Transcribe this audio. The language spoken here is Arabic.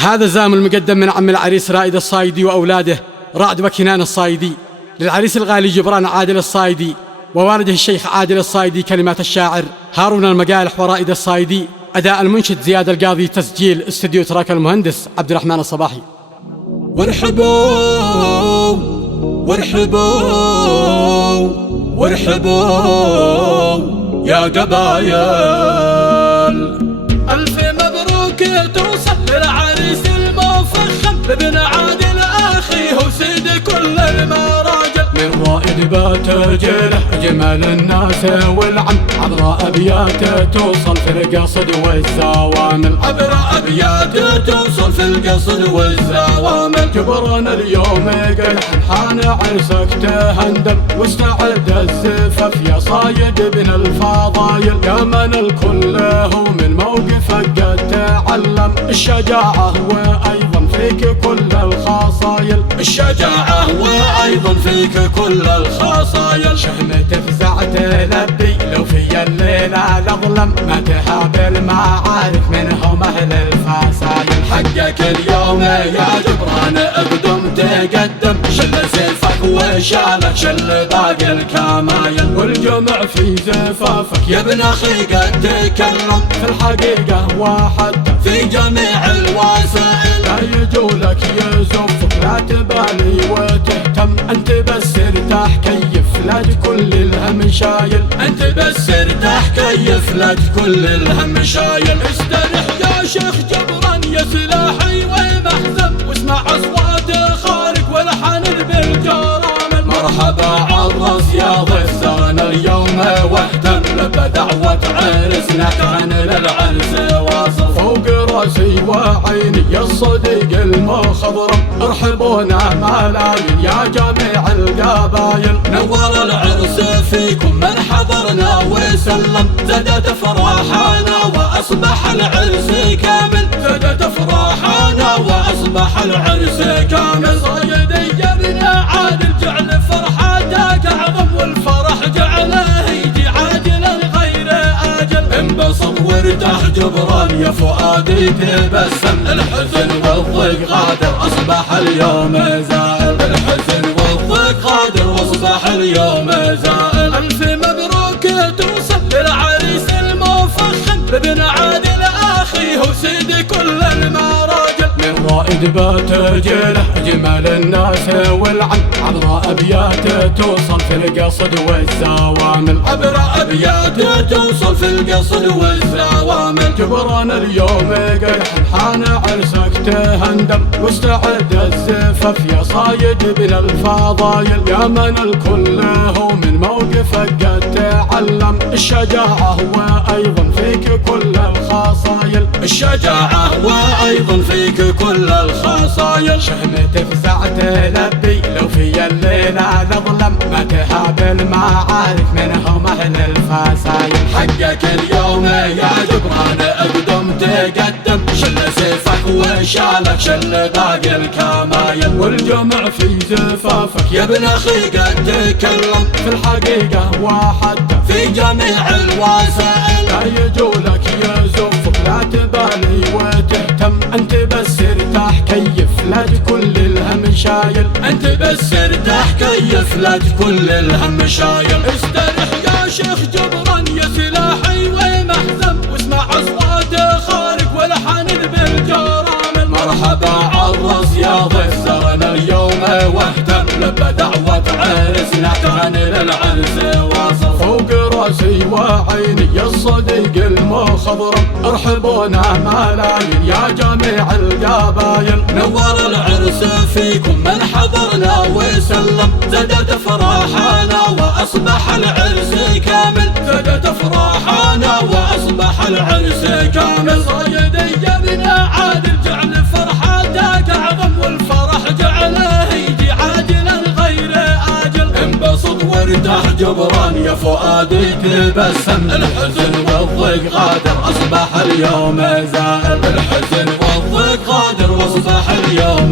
هذا زام المقدم من عم العريس رائد الصايدي وأولاده رعد وكنان الصايدي، للعريس الغالي جبران عادل الصايدي ووالده الشيخ عادل الصايدي. كلمات الشاعر هارون المقالح ورائد الصايدي، أداء المنشد زياد القاضي، تسجيل استديو تراك المهندس عبد الرحمن الصباحي. وارحبوا وارحبوا وارحبوا يا قبايل، ألف مبروك توصل للعريس المفخم بابن عادل أخيه وسيد كل المراجل. من رائد بات جيله جمال الناس والعم، عبر أبياته توصل في القصد والزوامل، عبر أبياته توصل في القصد والزوامل. جبران اليوم قلح حان عرسك تهندم، واستعد الزفاف يا صايد بن الفضايل. يا من الكل هو من موقفك قد تعلم الشجاعة وأيضا فيك كل الخصايل، الشجاعة وأيضا فيك كل الخصايل. شهمة فزعت لبي لو في الليلة الأظلم، ما تهاب المعارك منهم أهل الفصايل. حقك اليوم يا جبران اقدم تقدم، شل سيفك وشالك شل باقي الكمايل. والجمع في زفافك يا ابن أخي قد تكرم، في الحقيقة وحتى في جميع الوسائل. لا يجولك يزفك لا تبالي وتهتم، أنت بس ارتاح كيف لا كل الهم شايل، أنت بس ارتاح كيف لا كل الهم شايل. استرح يا شيخ جبران يا سلاحي ومحزن، واسمع أصوات خارق والحان بالجرامل. مرحبا عالراس يا ضيف زارنا اليوم واهتم، لبى دعوة عرسنا كان للعرس واصل. فوق راسي وعيني يا الصديق المخضرم، ارحبونا ملايين يا جميع القبايل. نور العرس فيكم من حضرنا وسلم، زادت افراحنا واصبح العرس كامل، زادت افراحنا واصبح العرس كامل. صايدي يا ابن عادل جعل فرحتك اعظم، والفرح جعله يجي عاجلا غير اجل. انبسط وارتاح جبران يا فؤادي تبسم، الحزن والضيق غادر اصبح اليوم زائل، الحزن والضيق غادر واصبح اليوم زائل. الف مبروك توصل للعريس المفخم بابن عادل اخيه وسيد كل المراجل. من رائد بات جيله جمال الناس والعم، عبر أبياته توصل في القصد والزوامل، عبر أبياته توصل في القصد والزوامل. جبران اليوم قلح حان عرسك تهندم، واستعد الزفاف يا صايد بن الفضايل. يا من الكل هو من موقفك قد تعلم الشجاعة وأيضا فيك كل الخصايل، الشجاعة وأيضا فيك كل الخصايل. شهمة فزعت لبي لو في الليلة الأظلم، ما تهاب المعارك منهم أهل الفصايل. حقك اليوم يا جبران اقدم تقدم، شل سيفك وشالك شل باقي الكمايل. والجمع في زفافك يا ابن أخي قد تكرم، في الحقيقة وحتى في جميع الوسائل. لا يجولك يزفك لا تبالي وتهتم، أنت بس ارتاح كيف لا كل الهم شايل، أنت بس ارتاح كيف لا كل الهم شايل. استرح يا شيخ جبران يا سلاحي ومحزن، واسمع أصوات خارق والحان بالجرامل. مرحبا عالراس يا ضيف زارنا اليوم واهتم، لبى دعوة عرسنا كان للعرس واصل. فوق راسي وعيني يا الصديق المخضرم، ارحبونا ملايين يا جميع القبايل. نور العرس فيكم من حضرنا وسلم، زادت افراحنا واصبح العرس كامل، زادت افراحنا واصبح العرس كامل. صايدي يا ابن عادل جعل فرحتك اعظم، والفرح جعله يجي عاجلا غير اجل. انبسط وارتاح جبران يا فؤادي تبسم، الحزن والضيق غادر اصبح اليوم زائل، الحزن والضيق غادر واصبح اليوم